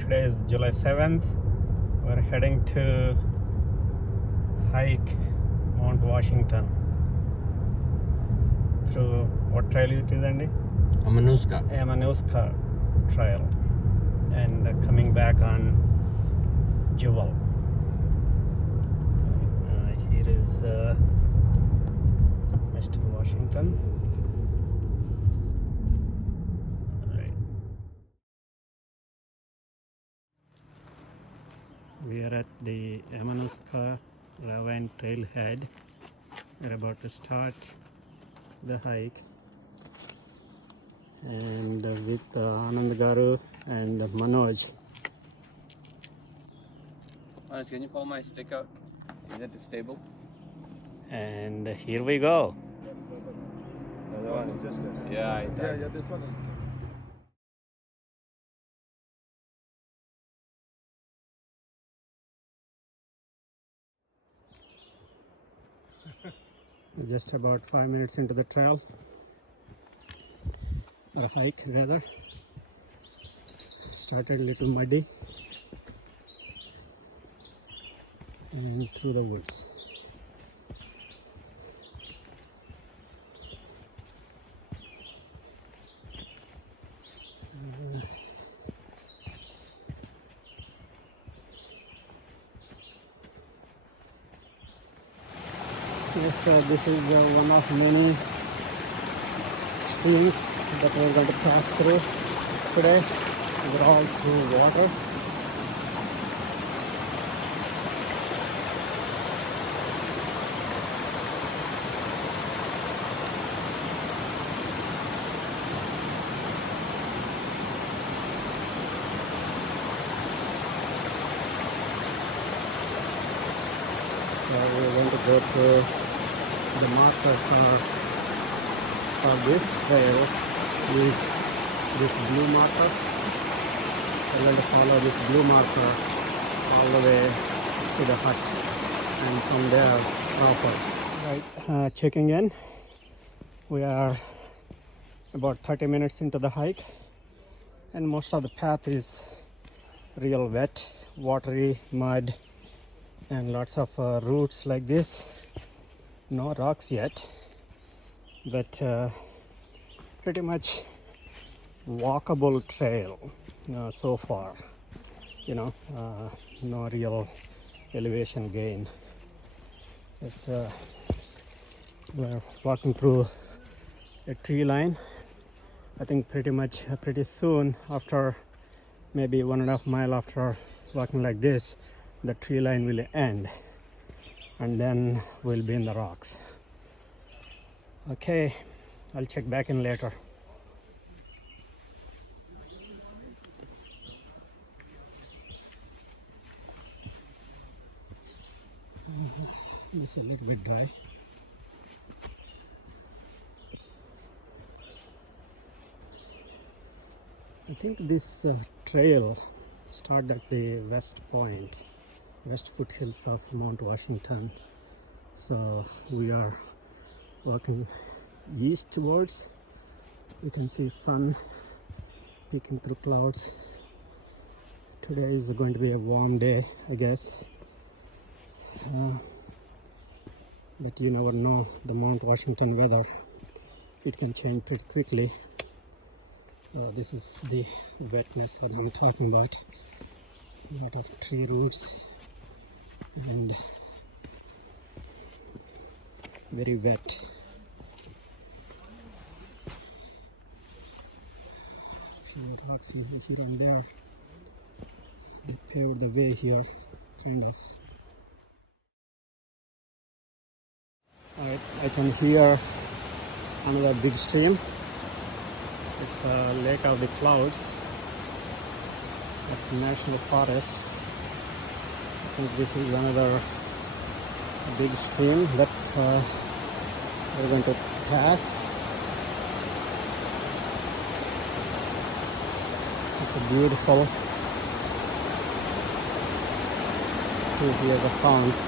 Today is July 7th. We're heading to hike Mount Washington through what trail it is, Andy? Ammonoosuc trail, and coming back on Jewell. Here is Mr. Washington. We are at the Ammonoosuc Ravine trailhead. We're about to start the hike, and with Anand Garu and Manoj. Manoj, can you pull my stick out? Is it stable? And here we go. The other one is, yeah, this one is. Just about 5 minutes into the trail, or hike rather. Started a little muddy and through the woods. Yes, this is one of many streams that we're going to pass through today. They're all through water. So we're going to go through the markers of this trail is this blue marker. We're going to follow this blue marker all the way to the hut, and from there southward. Right, checking in. We are about 30 minutes into the hike, and most of the path is real wet, watery, mud, and lots of roots like this. No rocks yet, but pretty much walkable trail so far. No real elevation gain. We're walking through a tree line. I think pretty soon, after maybe 1.5 miles after walking like this, the tree line will end, and then we'll be in the rocks. Okay, I'll check back in later. It's a little bit dry. I think this trail starts at the west foothills of Mount Washington. So we are walking eastwards. You can see sun peeking through clouds. Today is going to be a warm day, I guess. But you never know the Mount Washington weather. It can change pretty quickly. This is the wetness that I'm talking about. A lot of tree roots and very wet. Some rocks here and there. I paved the way here, kind of. I can hear another big stream. It's a lake of the clouds at the National Forest. I think this is another big stream that we're going to pass. It's a beautiful to hear the sounds.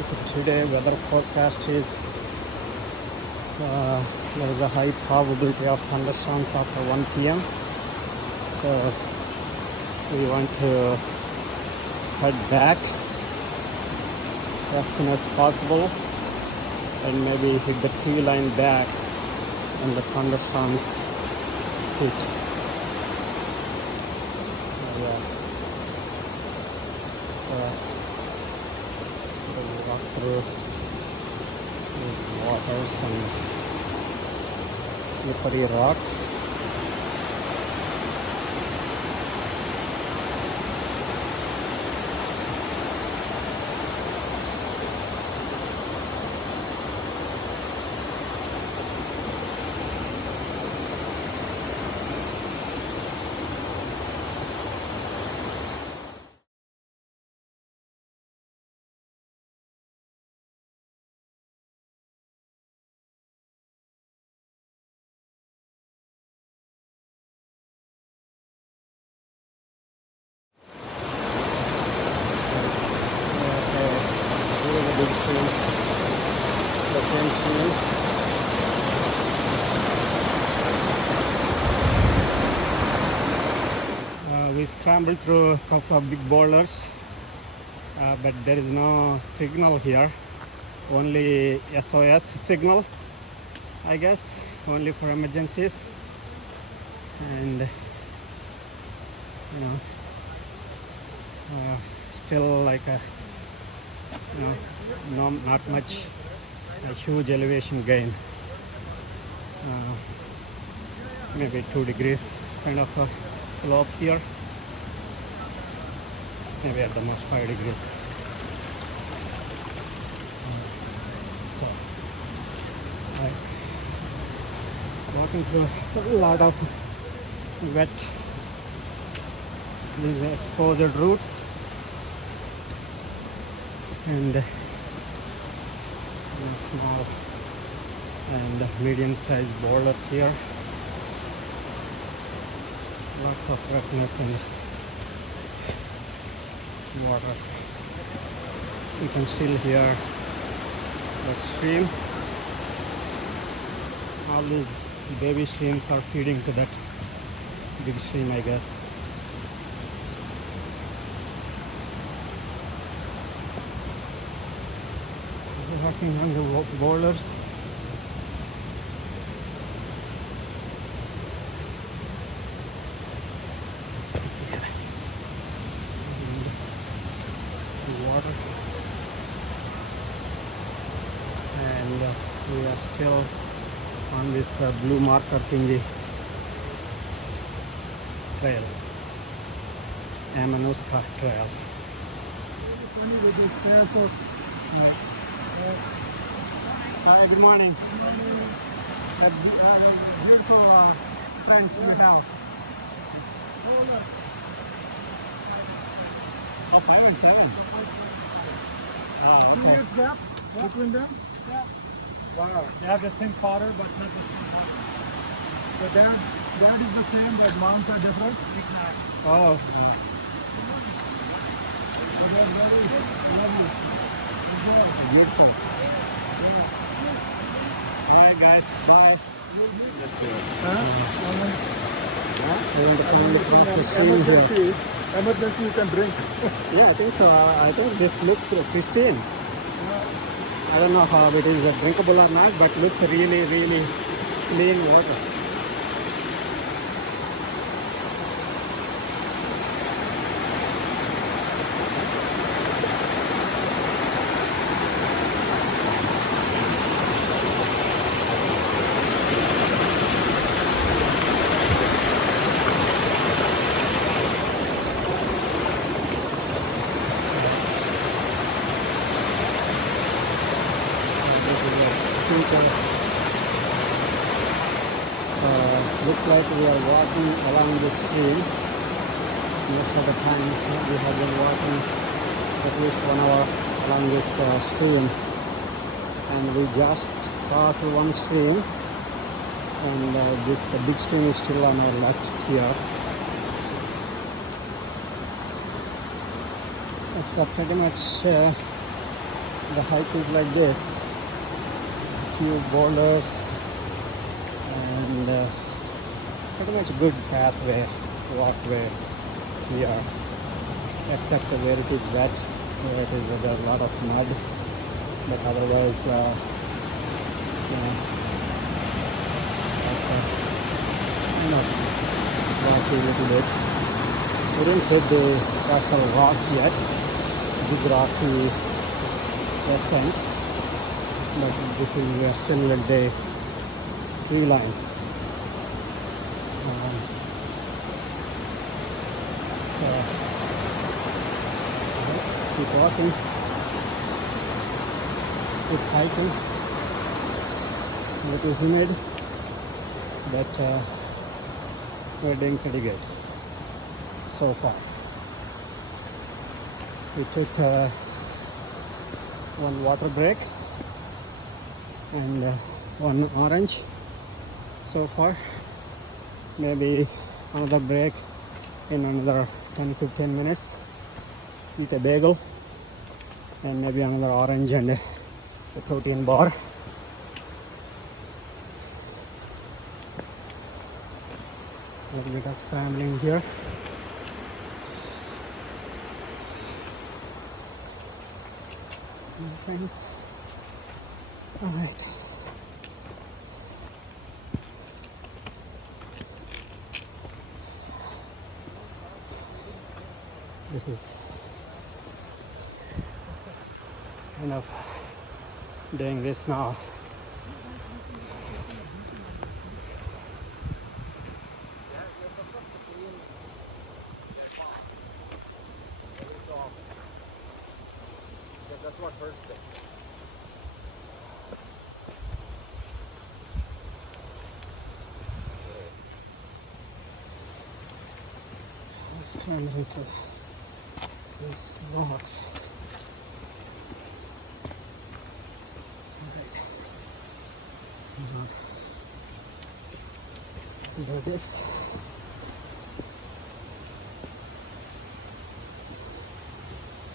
think today weather forecast is there is a high probability of thunderstorms after 1 p.m. So we want to head back as soon as possible and maybe hit the tree line back when the thunderstorms hit. Yeah. So we'll walk through these waters and slippery rocks. Here's a big stream, the French stream. We scrambled through a couple of big boulders, but there is no signal here. Only SOS signal, I guess, only for emergencies. And still like a no, not much a huge elevation gain. Maybe 2 degrees kind of a slope here. Maybe at the most 5 degrees. So I'm walking through a lot of wet, these exposed roots and small and medium-sized boulders here. Lots of wetness and water. You can still hear that stream. All these baby streams are feeding to that big stream, I guess. Walking on the boulders. Water, and we are still on this blue marker thingy trail, Ammonoosuc trail. Hi, good morning. Beautiful friends we have. Oh, 5 and 7. Ah, 2 okay. years gap between them. Yeah. Wow. They have the same father, but not the same mother. The dad is the same, but moms are different. Oh. Beautiful. All right, guys. Bye. We want to finally cross the stream here. Emergency, you can drink. Yeah, I think so. I think this looks pristine. I don't know how it is drinkable or not, but looks really, really clean water. Looks like we are walking along the stream. Most of the time we have been walking at least 1 hour along this stream, and we just crossed one stream, and this big stream is still on our left here. So pretty much the hike is like this. Few boulders and pretty much a good pathway, walkway here, except where it is wet, where it is there's a lot of mud, but otherwise, rocky a little bit. We didn't hit the actual rocks yet, big rocky descent, but this is still at the tree line. So keep walking, keep hiking. A little humid, but we're doing pretty good so far. We took one water break and one orange so far. Maybe another break in another 10-15 minutes. Eat a bagel and maybe another orange and a protein bar. A little bit of scrambling here. Things. All right. This is enough doing this now. That's what hurts them. Let's climb into these rocks. Alright. Do this.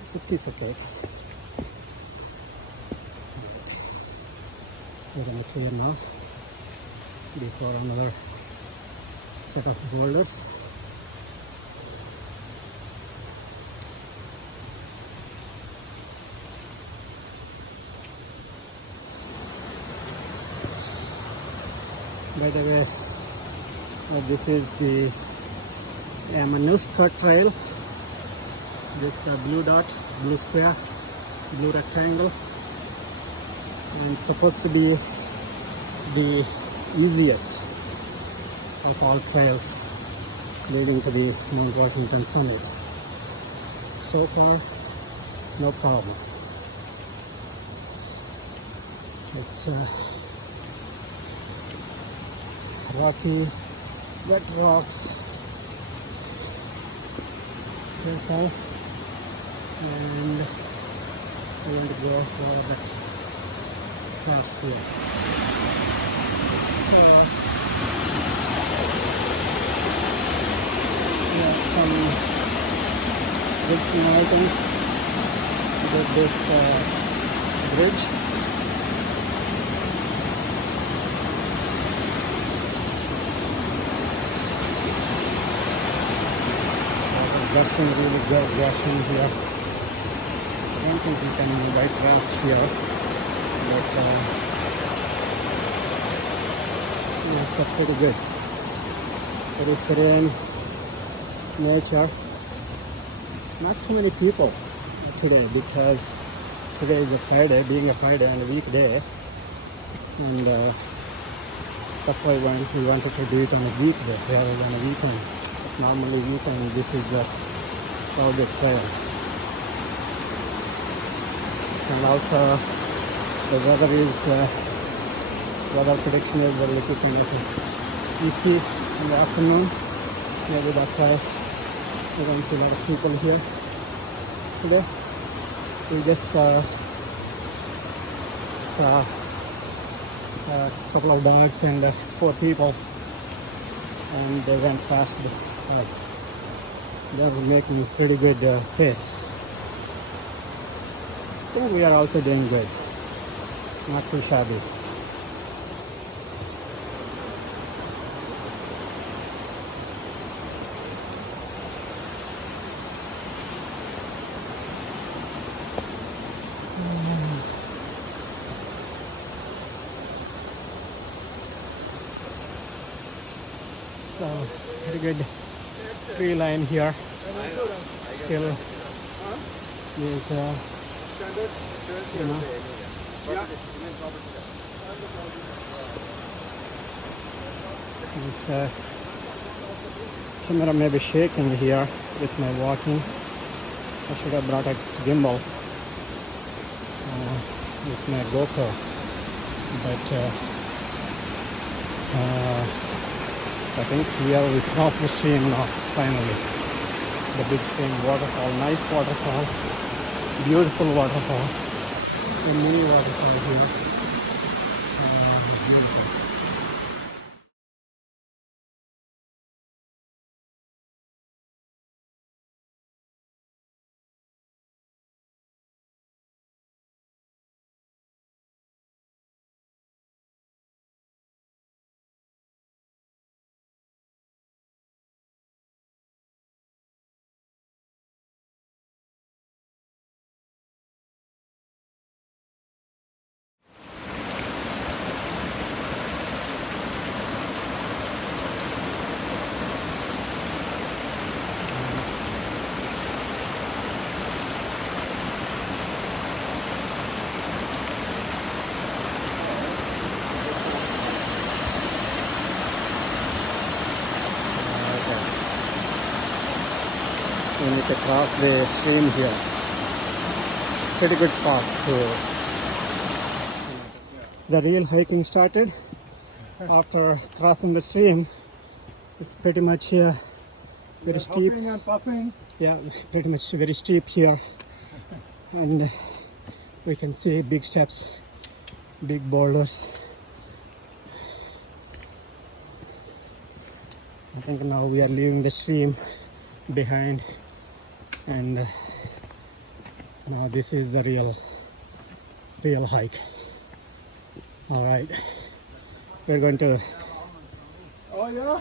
It's a piece of cake. We're going to clear now before another set of boulders. By the way, this is the Ammonoosuc trail. This blue dot, blue square, blue rectangle, and it's supposed to be the easiest of all trails leading to the Mount Washington summit. So far, no problem. It's rocky, wet rocks, careful, and we're going to go a little bit fast here. Yeah, some good items with this bridge. Gushing, really good gushing here. I don't think we can white raft here, but yeah, it's pretty good. It is serene nature. Not too many people today because today is a Friday, being a Friday and a weekday, and that's why we wanted to do it on a weekday rather than a weekend. Normally weekend this is a crowded trail. And also the weather prediction is very looking iffy in the afternoon. Maybe that's why we're going to see a lot of people here today. We just saw a couple of dogs and 4 people, and they went past us. They were making pretty good pace. think we are also doing good. Not too shabby. So, pretty good tree line here. Still is, you know, this camera may be shaking here with my walking. I should have brought a gimbal with my GoPro, but I think here we crossed the stream now, finally. The big stream waterfall, nice waterfall, beautiful waterfall, a mini waterfall here. Beautiful. We need to cross the stream here. Pretty good spot to. The real hiking started after crossing the stream. It's pretty much very steep. Huffing and puffing. Yeah, pretty much very steep here, and we can see big steps, big boulders. I think now we are leaving the stream behind, and now this is the real hike. All right, we're going to. Oh yeah.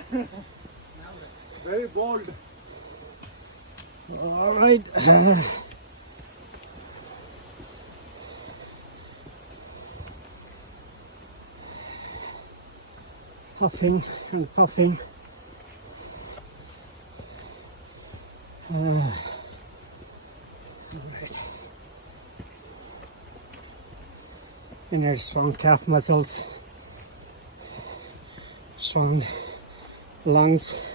Very bold. All right. Huffing and puffing. All right. You need strong calf muscles, strong lungs.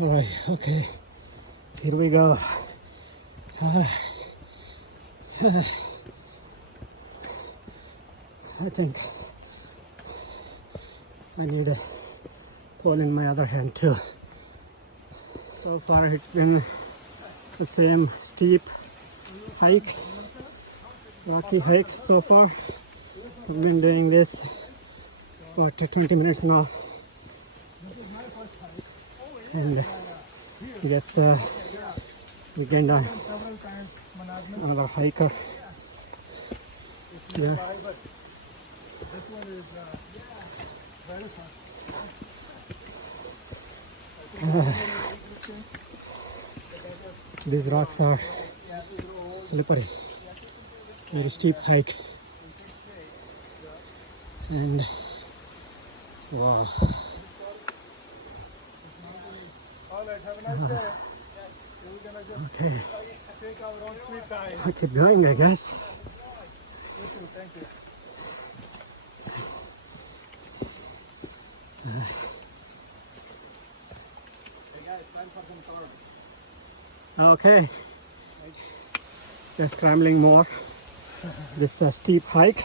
All right, okay, here we go. I think I need a pole in my other hand too. So far it's been the same steep hike, rocky hike so far. I've been doing this for 20 minutes now. And I guess we gained another hiker. Yeah. This one is very fast. These rocks are slippery, very steep hike, and wow. All right, have a nice day. We're gonna just Okay, take our own sweet time. I keep going, I guess. You too, thank you. Okay, just scrambling more. This steep hike.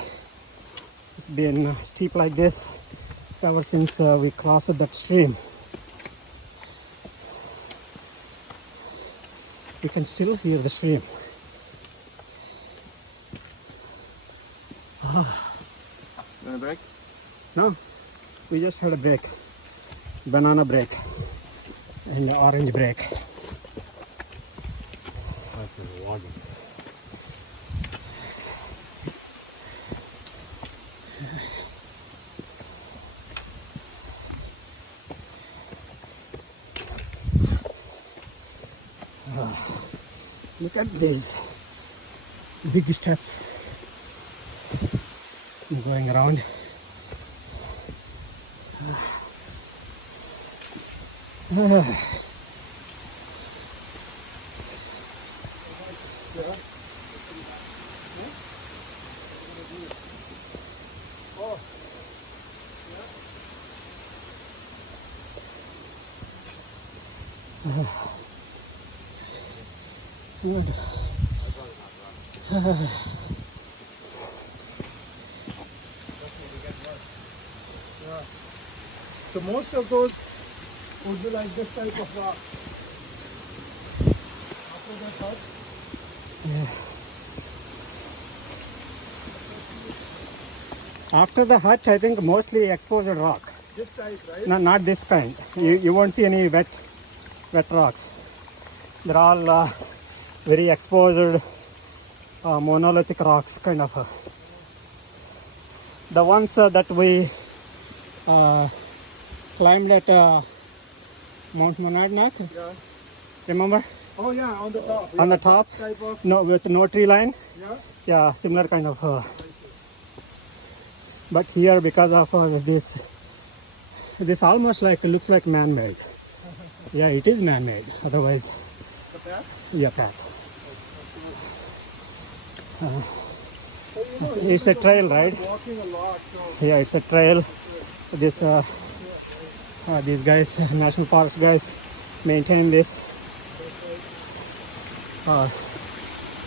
It's been steep like this ever since we crossed that stream. You can still hear the stream. You want a break? No, we just had a break. banana break and orange break. Look at these big steps going around. So most of those would be like this type of rock. After that hut, After the hut, I think mostly exposed rock. this type, right? No, not this kind. You won't see any wet rocks. They're all very exposed monolithic rocks, kind of. The ones that we climbed at Mount Monadnock, Yeah. remember? Oh yeah, on the top. On yeah, the top, that type of, no, with no tree line. yeah. Yeah, similar kind of. But here, because of this almost like looks like man-made. Yeah, it is man-made. Otherwise, The path. yeah, path. So, It's a trail, right? walking a lot, so Yeah, it's a trail. These guys, national parks guys, maintain this.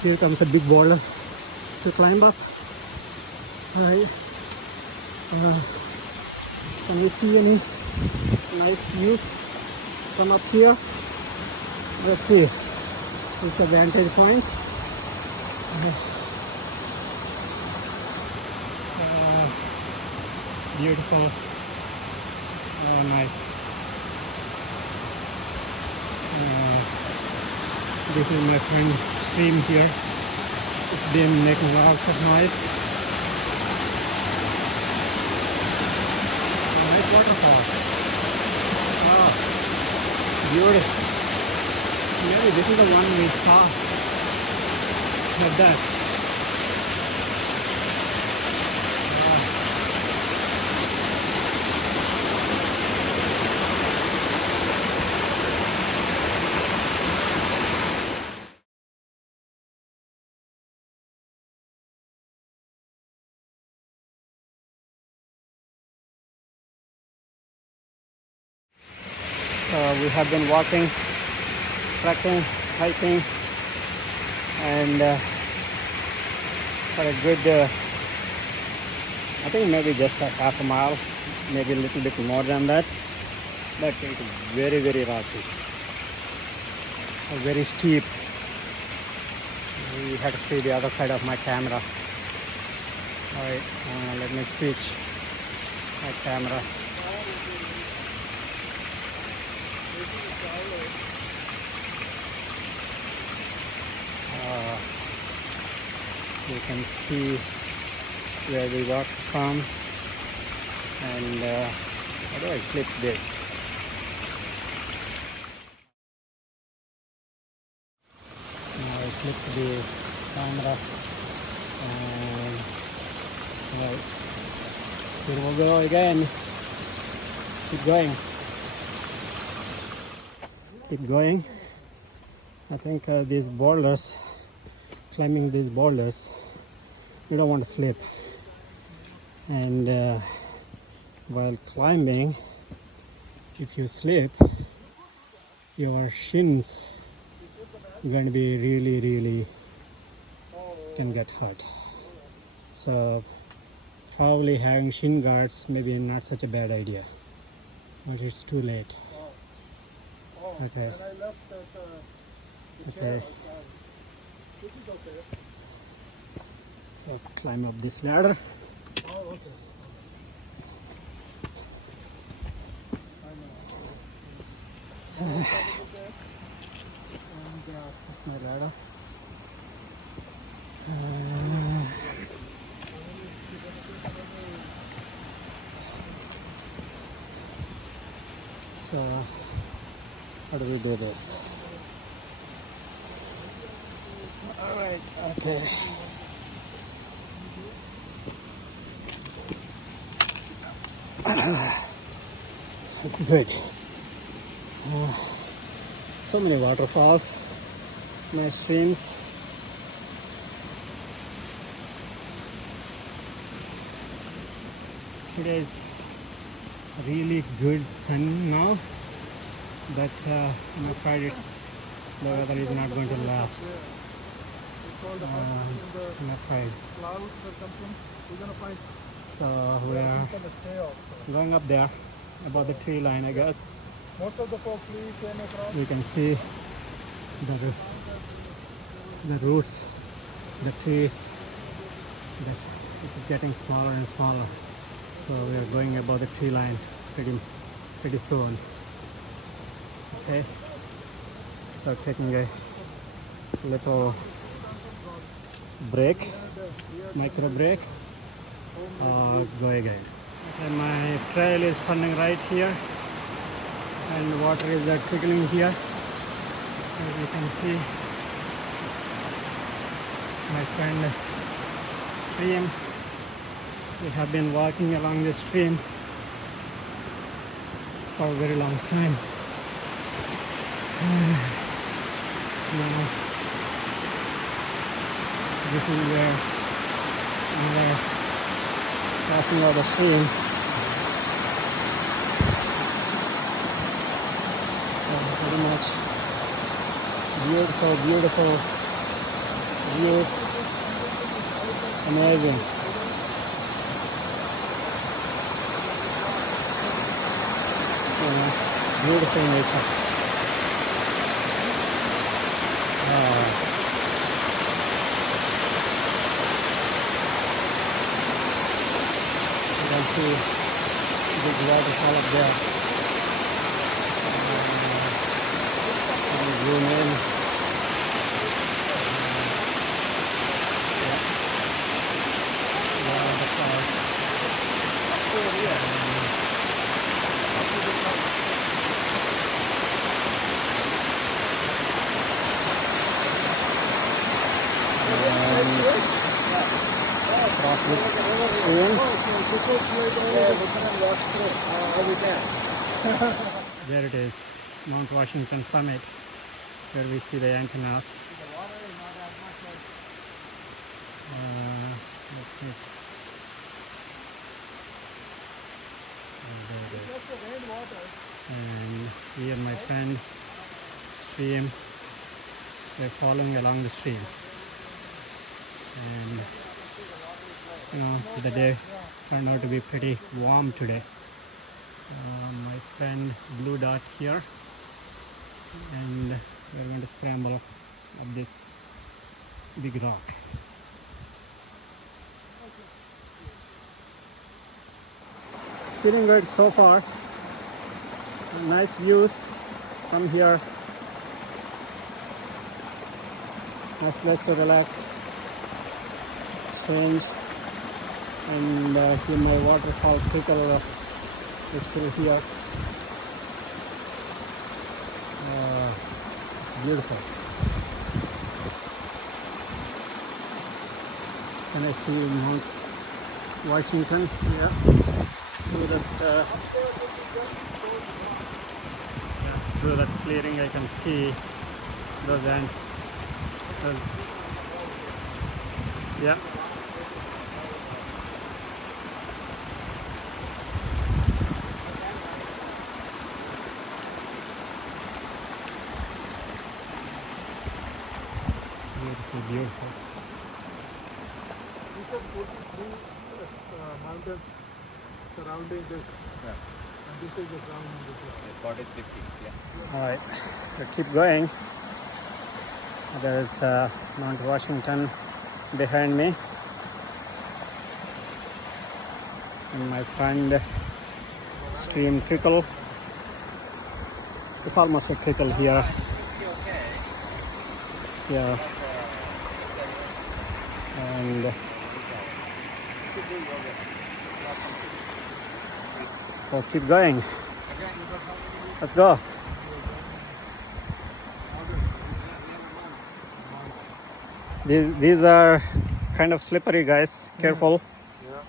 Here comes a big boulder to climb up. Alright. Can we see any nice views from up here? Let's see. It's a vantage point. Beautiful. Oh, nice. This is my friend stream here. It's been making lots of noise. Nice waterfall. Oh, beautiful. Maybe this is the one we saw. Like that. We have been walking, trekking, hiking, and for a good, I think maybe just a half a mile, maybe a little bit more than that, but it is very, very rocky, very steep. We had to see the other side of my camera. All right, let me switch my camera. You can see where we walked from, and how do I clip this? Now I clip the camera, and here we go again. Keep going. Keep going. I think these boulders, climbing these boulders, you don't want to slip. And while climbing, if you slip, your shins are going to be really can get hurt. So probably having shin guards maybe not such a bad idea, but it's too late. Okay. and I left the Okay. chair outside. This is okay. So climb up this ladder. Oh, okay. That's my ladder. So how do we do this? All right. Okay. Good. So many waterfalls, nice streams. Today is really good sun now, but I'm afraid the weather is not going to last. I'm afraid. Clouds or something. We're gonna find. So we are Gonna stay also. going up there above the tree line, I guess. Most of the folks we came across. You can see the roots, the trees. It's getting smaller and smaller. So we are going above the tree line pretty soon. Okay. So taking a little break, micro break. Go again. And my trail is turning right here, and water is trickling here. As you can see, my friend stream. We have been walking along this stream for a very long time. Now, this is where we are crossing over the stream. So very much beautiful views. Amazing. Beautiful nature. You can see big waterfall up there. And zoom in. Waterfall. There it is, Mount Washington summit, where we see the antennas. And here my friend stream, they're following along the stream. And you know, the day turned out to be pretty warm today. My friend Blue Dot here, and we're going to scramble up this big rock. Feeling good so far. Nice views from here. Nice place to relax, change, and here my waterfall trickle is still here. It's beautiful. And I see Mount Washington here. Through that clearing I can see those ants. Yeah. Beautiful. These are 43 mountains surrounding this. Yeah. And this is the ground on the floor. 43 feet, yeah. All right, we'll keep going. There's Mount Washington behind me. And my friend stream trickle. It's almost a trickle here. Yeah. And oh, keep going. Let's go. These are kind of slippery, guys. Careful. Yeah.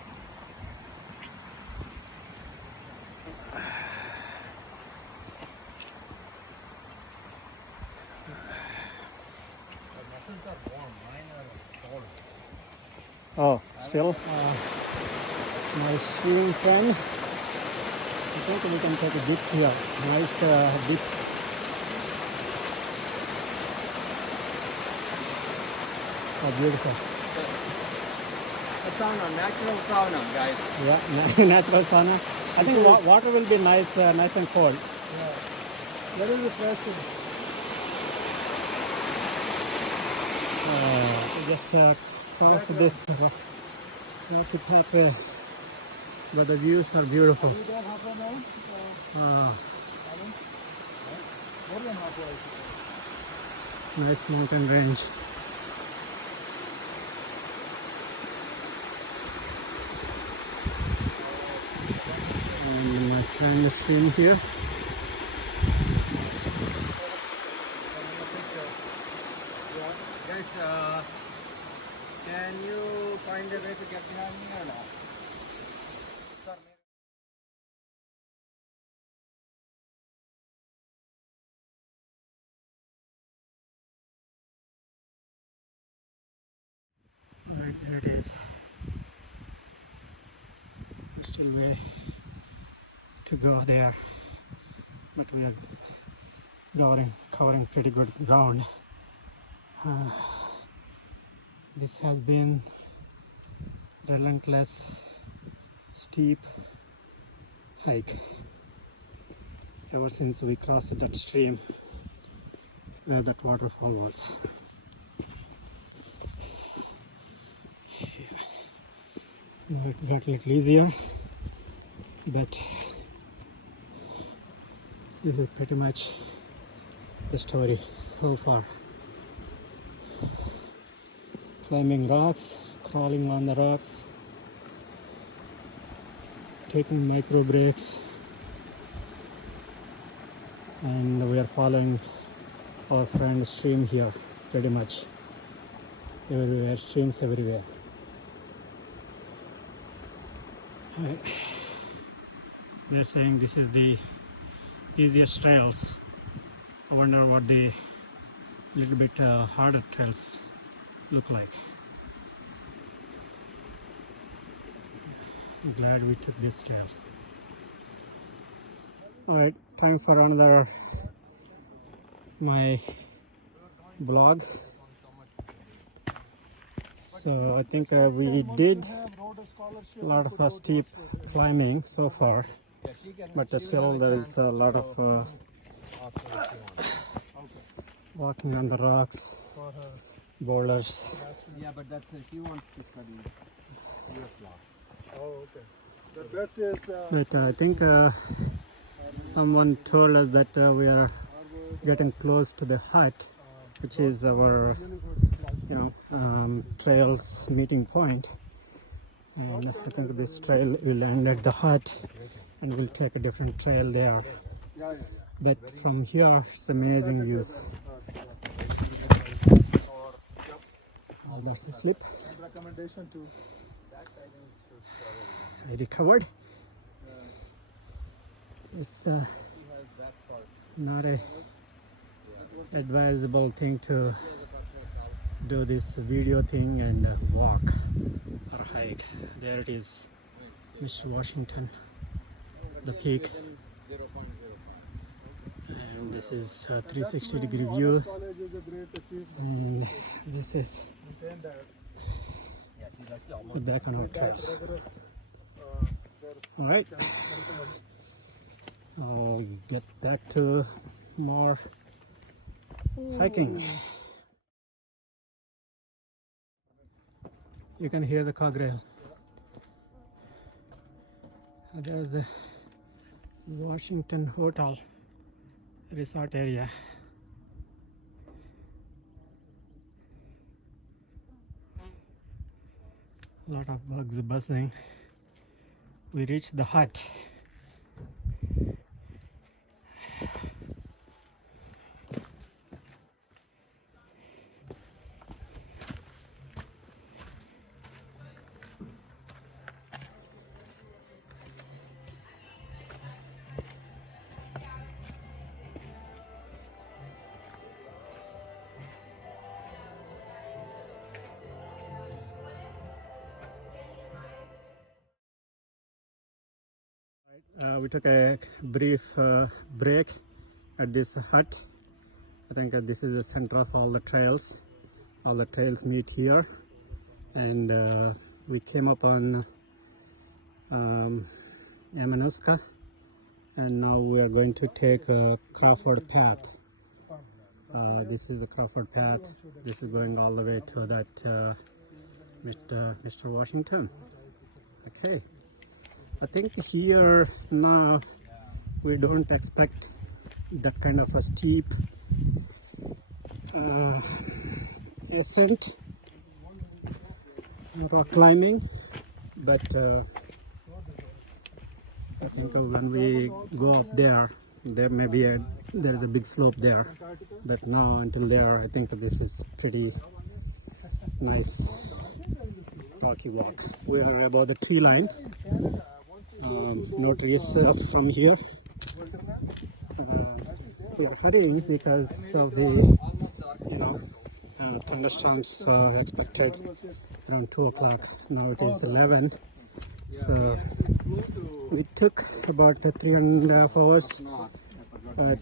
The mussels are warm. Mine are cold. Oh, still my stream friend. I think we can take a dip here. Nice dip. Oh, beautiful. A sauna, natural sauna, guys. Yeah, natural sauna. I think water will be nice, nice and cold. Yeah. Very refreshing. Just cross this rocky pathway, but the views are beautiful. You don't have one now? More than halfway. Nice mountain range. And my friend is stream here. Guys, can you find a way to get behind me or not? Sir, Right there it is. Still way to go there, but we are covering pretty good ground. This has been relentless, steep hike ever since we crossed that stream where that waterfall was. Now it got a little easier, but this is pretty much the story so far. Climbing rocks, crawling on the rocks, taking micro breaks, and we are following our friend stream here pretty much everywhere, streams everywhere. Right. They're saying this is the easiest trails. I wonder what the little bit harder trails look like. I'm glad we took this trail. Alright, time for another my blog. So I think we did a lot of steep climbing so far, but still there is a lot of walking on the rocks, boulders. yeah, but that's if you want to study US law. Oh, okay. The best is But I think someone told us that we are getting close to the hut, which is our trails meeting point. And I think this trail will end at the hut and we'll take a different trail there. But from here, it's amazing views. Oh, that's a slip. recommendation to I recovered. It's not a advisable thing to do this video thing and walk or hike. There it is, Miss Washington, the peak. And this is a 360-degree view. college is a great achievement. And this is Maintain that. the back on our trail. Alright, I'll get back to more hiking. You can hear the cog-rail. There's the Washington Hotel. resort area. A lot of bugs buzzing. We reached the hut. We took a brief break at this hut. I think this is the center of all the trails. All the trails meet here, and we came up on Ammonoosuc, and now we are going to take a Crawford path. This is the Crawford path. This is going all the way to that Mr. Washington. Okay. I think here now we don't expect that kind of a steep ascent, rock climbing, but I think when we go up there may be there's a big slope there, but now until there I think this is pretty nice rocky walk. We are above the tree line. No trees from here. We are hurrying because of the thunderstorms expected around 2 o'clock. Now it is 11. So we took about 3.5 hours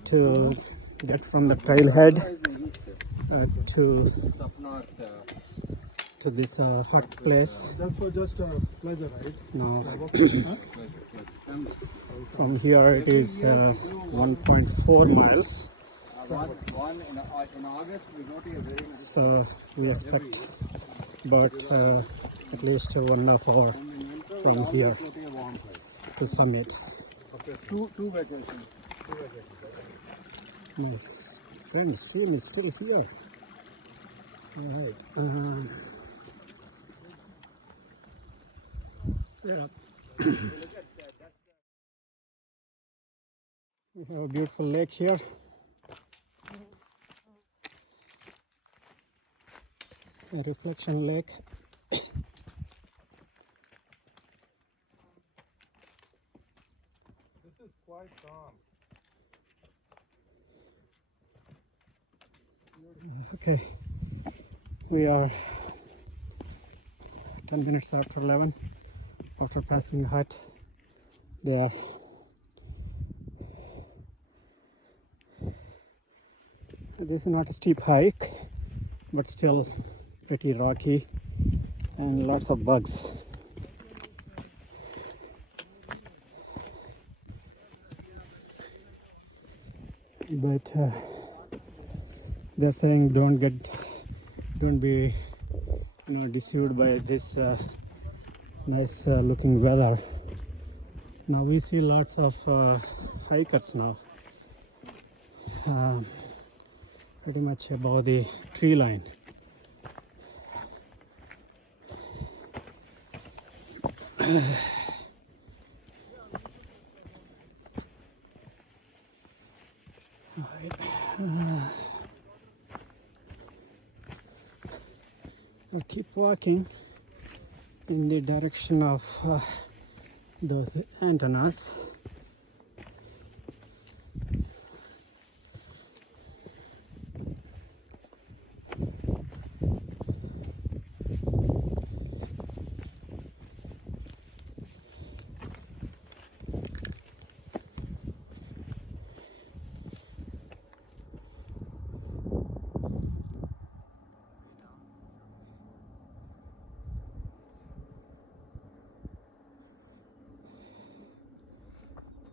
to get from the trailhead to this hot place. That's for just pleasure, right? No, from here it is 1.4 miles. So we expect about at least 1.5 hour from here to summit. Two vacations. My friend Steve is still here. All right. Yeah. We have a beautiful lake here. A reflection lake. This is quite calm. Okay, we are 10 minutes after 11 after passing the hut there. This is not a steep hike, but still pretty rocky and lots of bugs. But they're saying don't be deceived by this nice looking weather. Now we see lots of hikers now, pretty much above the tree line. I'll keep walking in the direction of those antennas.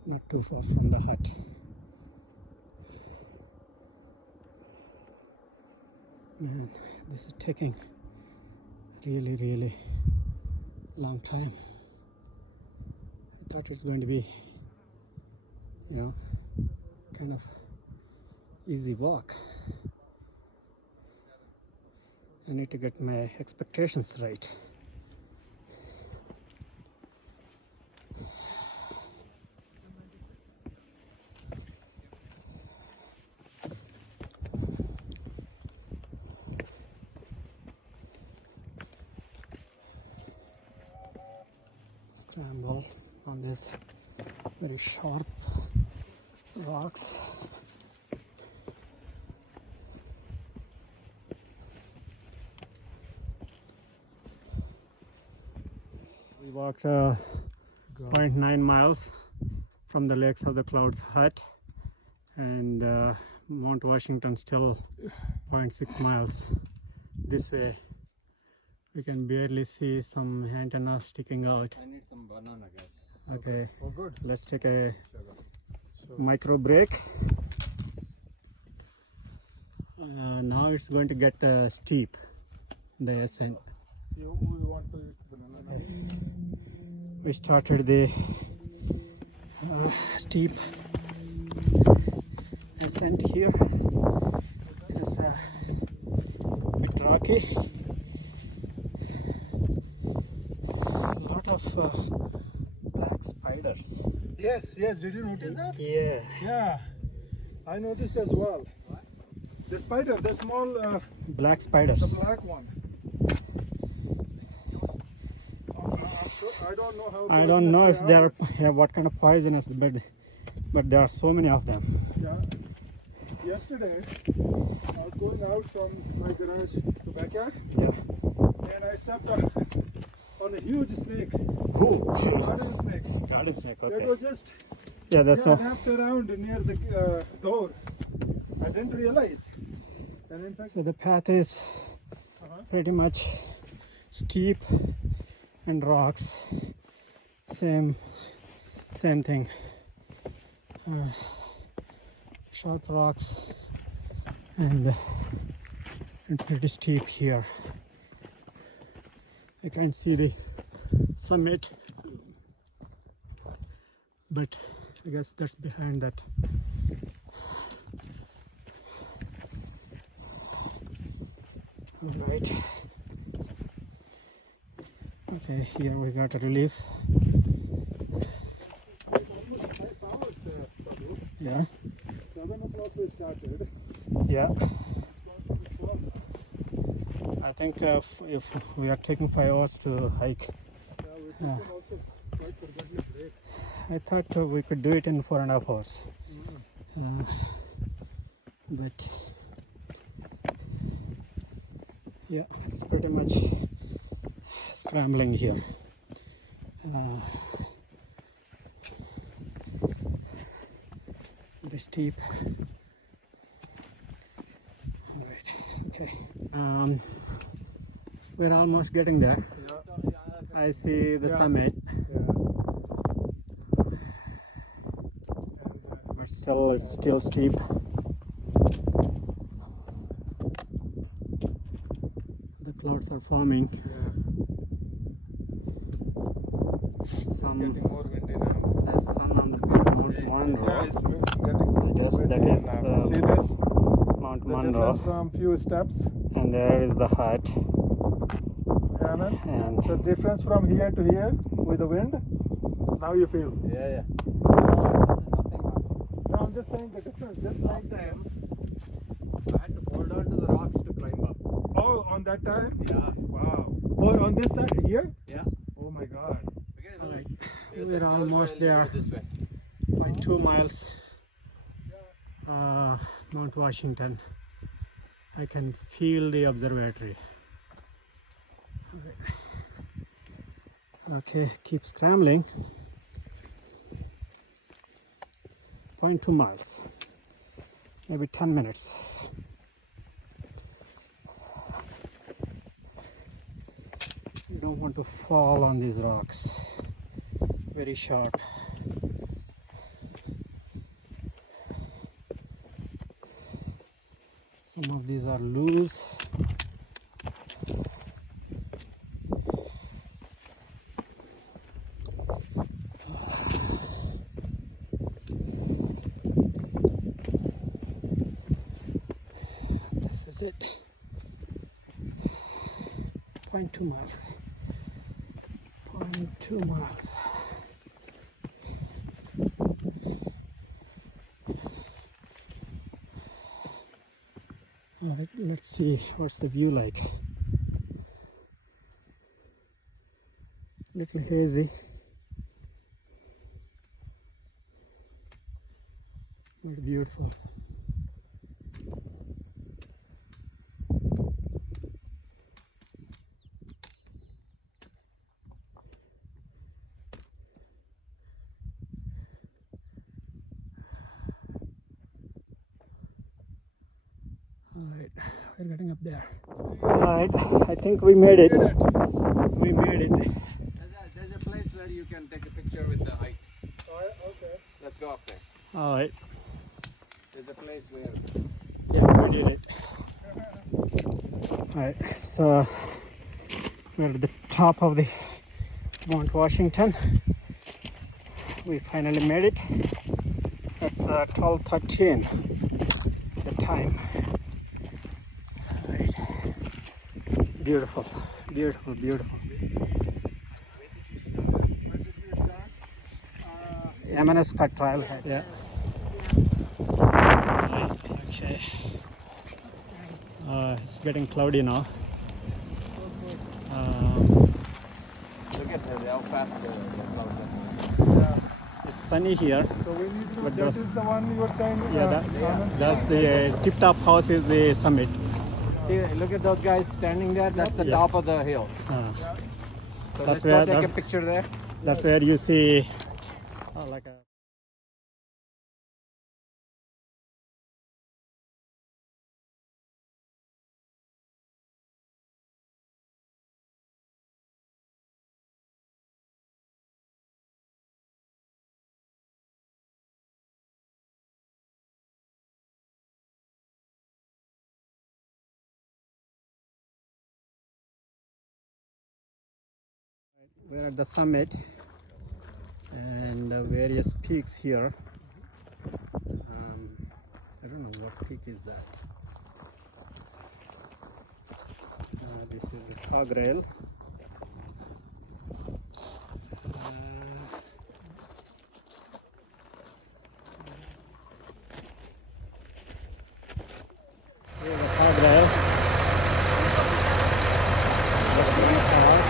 Not too far from the hut. Man, this is taking really long time. I thought it's going to be kind of easy walk. I need to get my expectations right. Scramble on this very sharp rocks. We walked 0.9 miles from the Lakes of the Clouds hut, and Mount Washington still 0.6 miles this way. We can barely see some antennas sticking out. I need some banana, guys. Okay, Oh, good. let's take a micro break. Now it's going to get steep, the ascent. We want to eat banana. We started the steep ascent here. It's a bit rocky. A lot of black spiders. Yes, did you notice that? Yeah. Yeah, I noticed as well. What? The spider, the small, Black spiders. the black one. I'm sure, I don't know how. I don't know if poisonous they are what kind of poisonous, but there are so many of them. Yeah. Yesterday, I was going out from my garage to backyard, Yeah. and I stepped on a huge snake, Cool. garden snake. Garden snake. That Okay. was just Yeah, that's all. wrapped around near the door. I didn't realize. And in fact, So the path is pretty much steep and rocks. Same thing. Sharp rocks and pretty steep here. I can't see the summit, but I guess that's behind that. All right. Okay, here we got a relief. almost 5 hours, Prabhu. Yeah. 7 o'clock we started. Yeah. It's gone to 12 now. I think if we are taking 5 hours to hike, Yeah, we took also quite frequently breaks. I thought we could do it in 4.5 hours. But yeah, it's pretty much scrambling here. Very steep. All right, okay. We're almost getting there. Yeah. I see the Yeah. summit, Yeah. but still it's still steep. The clouds are forming. Some Getting more windy now. the sun on the Mount Monroe. Yeah, it's getting I guess windy that is now. See this? Mount The Monroe, difference from few steps. and there is the hut. Yeah, man. And So difference from here to here with the wind. Now you feel. Yeah. No, nothing. No, I'm just saying the difference. Just like Last time, I had to hold on to the rocks to climb up. Oh, on that time? Yeah. Wow. Oh, on this side here? Yeah. Oh my God. Because Alright. there's We're a curve almost while there. you go this way. 0.2 miles. Mount Washington. I can feel the observatory. Okay, keep scrambling. 0.2 miles. Maybe 10 minutes. You don't want to fall on these rocks. Very sharp. Some of these are loose. That's it. 0.2 miles. 0.2 miles. All right, let's see what's the view like. Little hazy, but beautiful. All right, we're getting up there. All right, I think we made it. We made it. There's a place where you can take a picture with the height. Okay. Let's go up there. All right. There's a place where. Yeah, we did it. All right, so we're at the top of the Mount Washington. We finally made it. It's 12:13. The time. All right. Beautiful, beautiful, beautiful. When did you start? Ammonoosuc trailhead. Yeah. Okay. It's getting cloudy now. Look at how fast the clouds are. It's sunny here. So we need to. But That is the one you were saying. Yeah, that's the tip-top house is the summit. See, look at those guys standing there. That's the top of the hill. So That's let's go where- take a that's- picture there. That's where you see like a. We're at the summit and various peaks here. I don't know what peak is that. This is a cog rail. Here's a cog rail. Just one cog.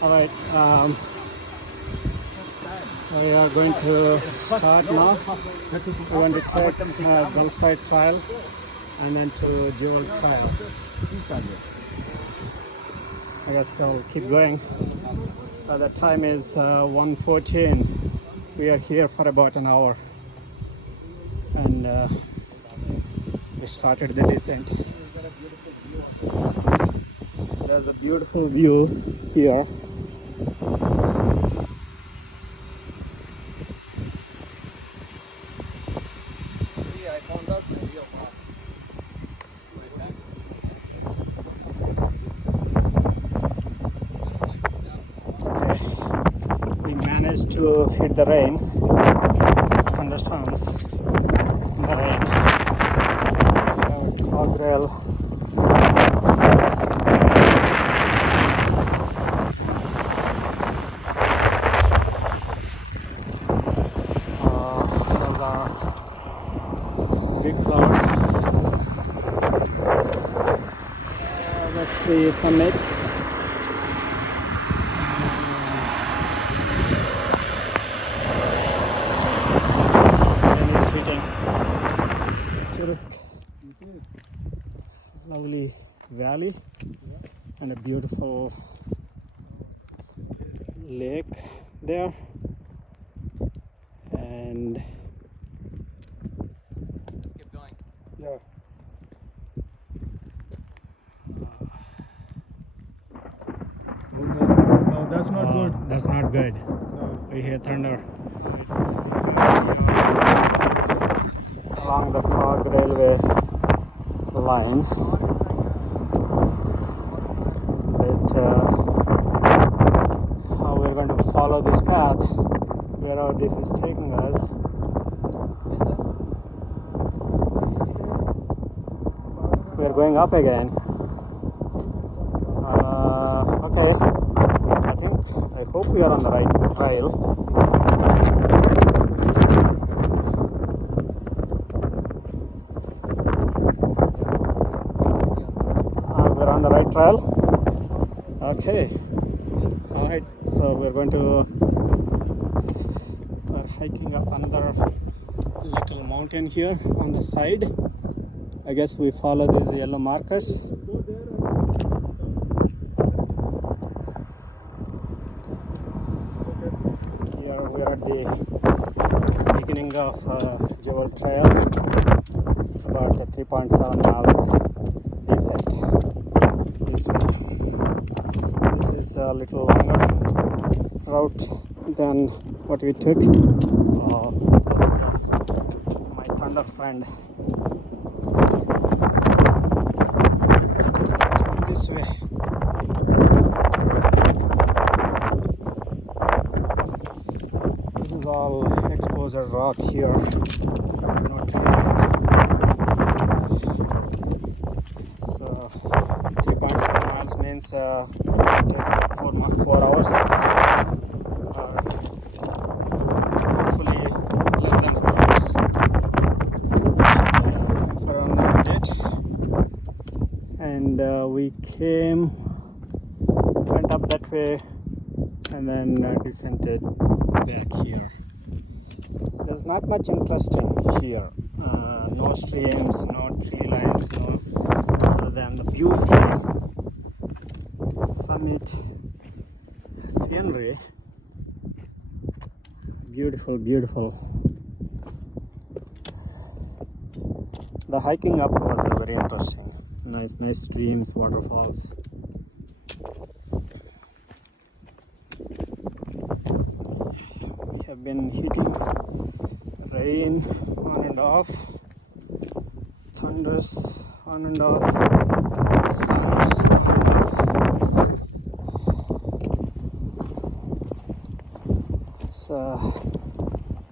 All right, we are going to start now. We're going to take Gulfside Trail and then to Jewell Trail. I guess I'll keep going. The time is 1:14. We are here for about an hour, and we started the descent. There's a beautiful view here. I found out the real mark. Okay, we managed to hit the rain. Thunderstorms in the rain. We have a cog rail. Those are big clouds. That's the summit. Rain is hitting. Picturesque, lovely valley and a beautiful lake there. and Keep going. Yeah. No, that's not good. That's not good. No. We hear thunder. Along the Cog railway line, but how we're going to follow this path, wherever this is taking us. We're going up again. Okay, I hope we are on the right trail. We're on the right trail. Okay. All right. So we're hiking up another little mountain here on the side. I guess we follow these yellow markers. Here we are at the beginning of Jewell Trail. It's about 3.7 miles descent this way. This is a little longer route than what we took. My thunder friend this way. This is all exposed rock here. Not so 3.7 miles means take about 4 hours. Hopefully less than 4 hours. For another update. And we went up that way and then descended back here. There's not much interesting here. No streams, no tree lines, no other than the beautiful summit scenery. Beautiful, beautiful. The hiking up was very interesting. Nice streams, waterfalls. We have been hitting rain on and off, thunders on and off, sun on and off. So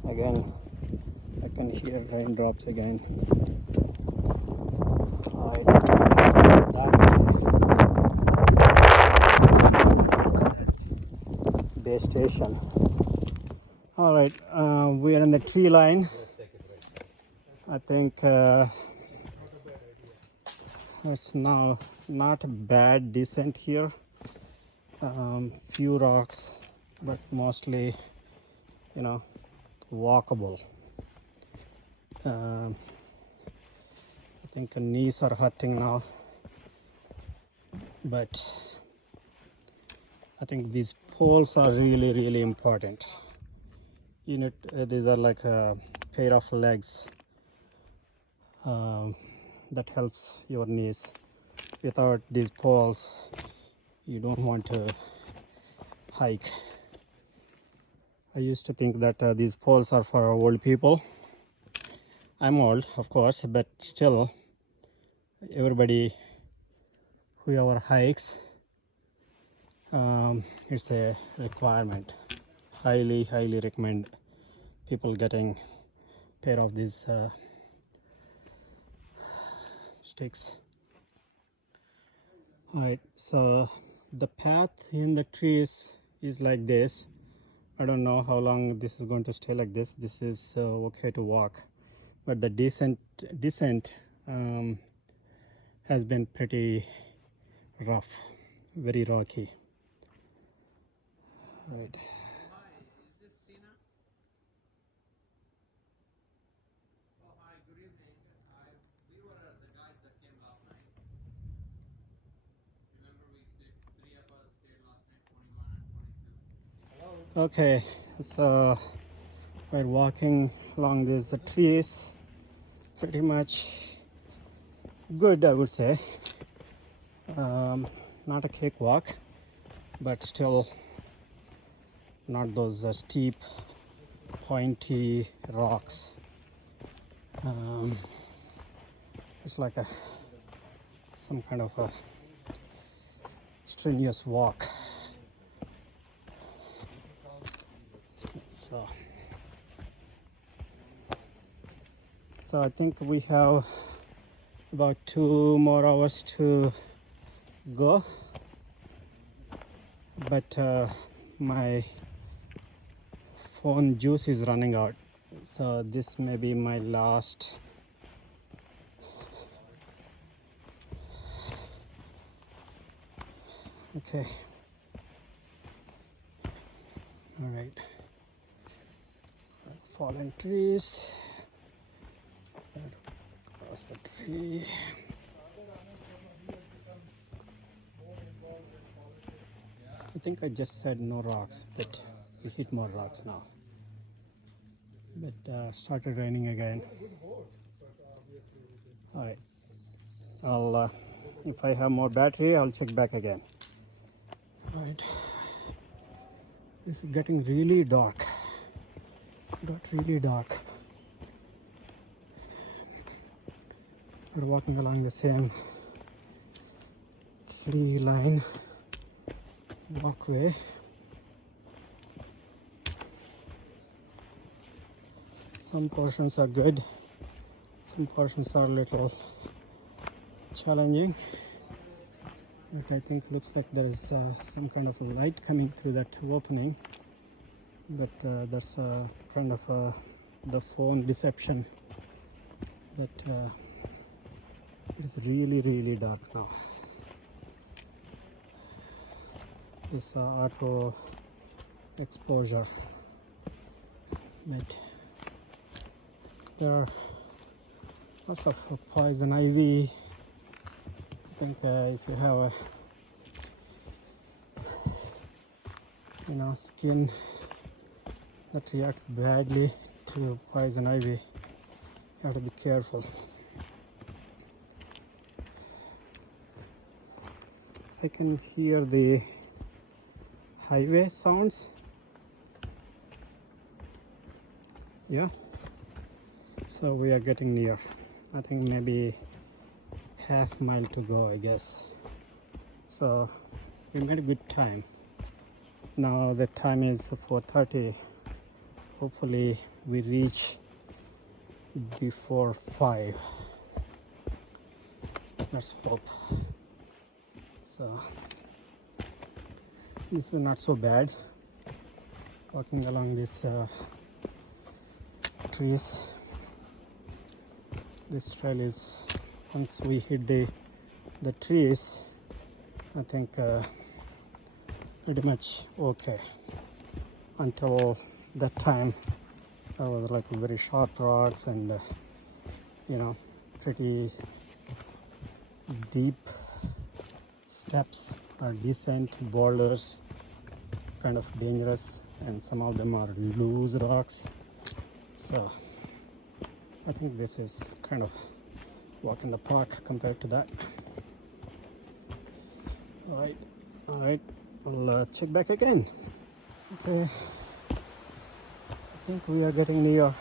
again, I can hear raindrops again. Alright, that base station. Alright, we are in the tree line. I think it's now not a bad descent here. Few rocks, but mostly, walkable. I think knees are hurting now, but I think these poles are really important. These are like a pair of legs that helps your knees. Without these poles, you don't want to hike. I used to think that these poles are for old people. I'm old, of course, but still, everybody, whoever hikes, it's a requirement. Highly recommend people getting a pair of these sticks. Alright, so the path in the trees is like this. I don't know how long this is going to stay like this. This is okay to walk, but the descent has been pretty rough, very rocky. Right. Okay, so We're walking along these trees, pretty much good, I would say. Not a cakewalk, but still not those steep, pointy rocks. It's like some kind of a strenuous walk. So I think we have about 2 more hours to go, but my phone juice is running out, so this may be my last okay. All right, fallen trees, across the tree. I think I just said no rocks, but we hit more rocks now. But started raining again. All right, I'll if I have more battery, I'll check back again. All right, this is getting really dark. Got really dark. We're walking along the same tree line walkway. Some portions are good, some portions are a little challenging, but I think looks like there is some kind of a light coming through that opening, but that's kind of the phone deception. But it's really dark now. This auto exposure, but there are lots of poison ivy. I think if you have a skin that reacts badly to poison ivy, you have to be careful. I can hear the highway sounds. Yeah, so we are getting near. I think maybe half mile to go, I guess. So we made a good time. Now the time is 4:30. Hopefully we reach before 5. Let's hope. So this is not so bad. Walking along these trees. This trail is, once we hit the trees, I think pretty much okay. Until that time, there was like very sharp rocks and pretty deep steps or descent boulders, kind of dangerous, and some of them are loose rocks. So I think this is kind of walk in the park compared to that. All right, we'll check back again. Okay, I think we are getting near.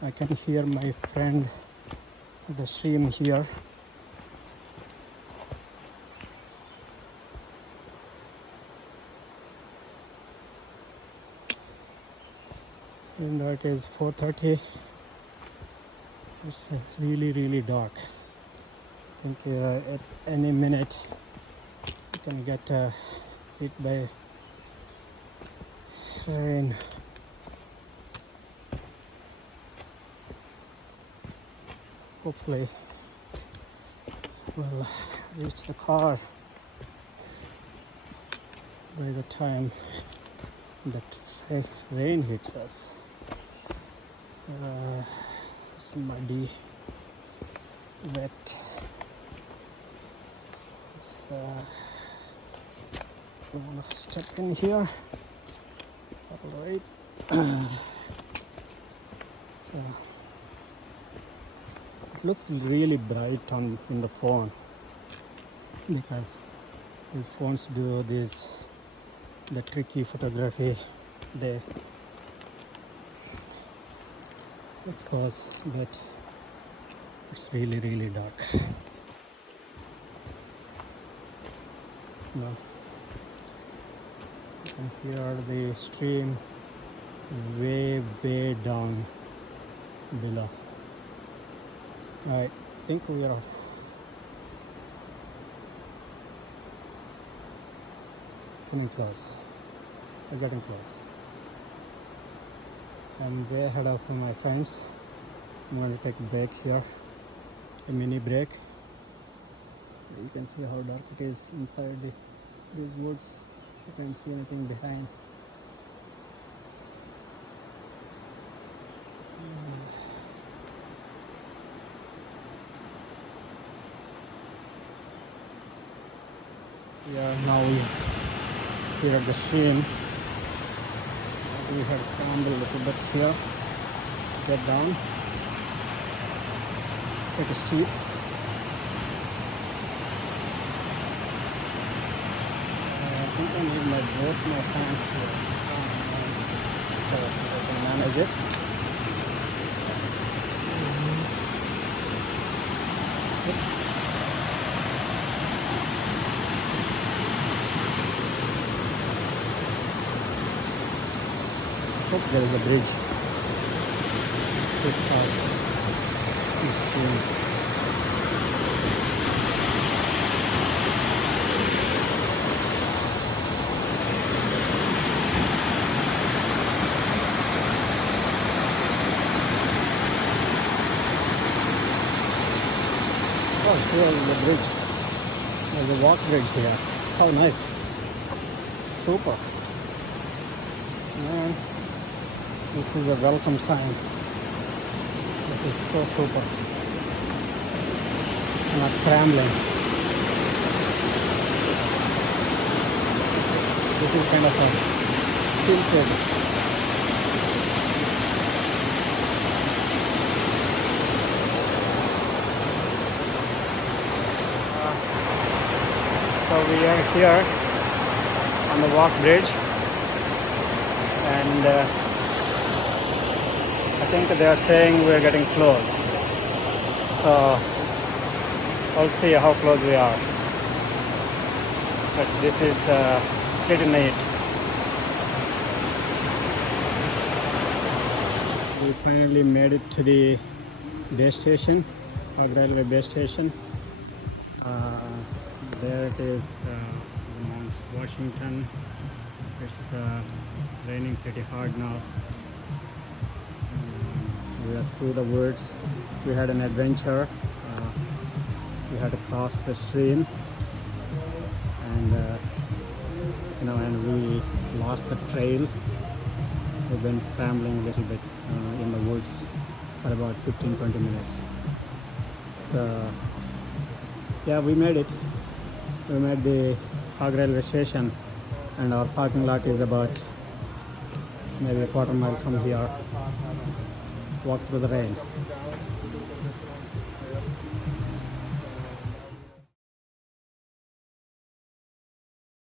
I can hear my friend the stream here. And it is 4:30. It's really dark. I think at any minute you can get hit by rain. Hopefully we'll reach the car by the time that rain hits us. It's muddy, wet. So I want to step in here. All right. It looks really bright in the phone because these phones do this the tricky photography. They expose, but it's really dark. Now, you can hear the stream way down below. I think we are getting close. We're getting close. I'm way ahead of my friends. I'm going to take a break here, a mini break. You can see how dark it is inside these woods. You can't see anything behind. Yeah, now here at the stream. We had scrambled a little bit here. Get down. It's pretty steep. I think I need both my hands here. So I can manage it. Hope there is a bridge to cross this stream. Oh, here is the bridge. There's a walk bridge here. How nice. Super. Man, this is a welcome sign. It is so super. I'm not scrambling. This is kind of a chill service. So we are here on the walk bridge, and I think they are saying we're getting close. So I'll see how close we are. But this is pretty neat. We finally made it to the base station, railway base station. There it is, Mount Washington. It's raining pretty hard now. We are through the woods. We had an adventure. We had to cross the stream, and and we lost the trail. We've been scrambling a little bit in the woods for about 15-20 minutes. So yeah, we made it. We made the Hog railway station, and our parking lot is about maybe a quarter mile from here. Walk through the rain.